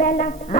bella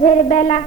সাঝের Bela.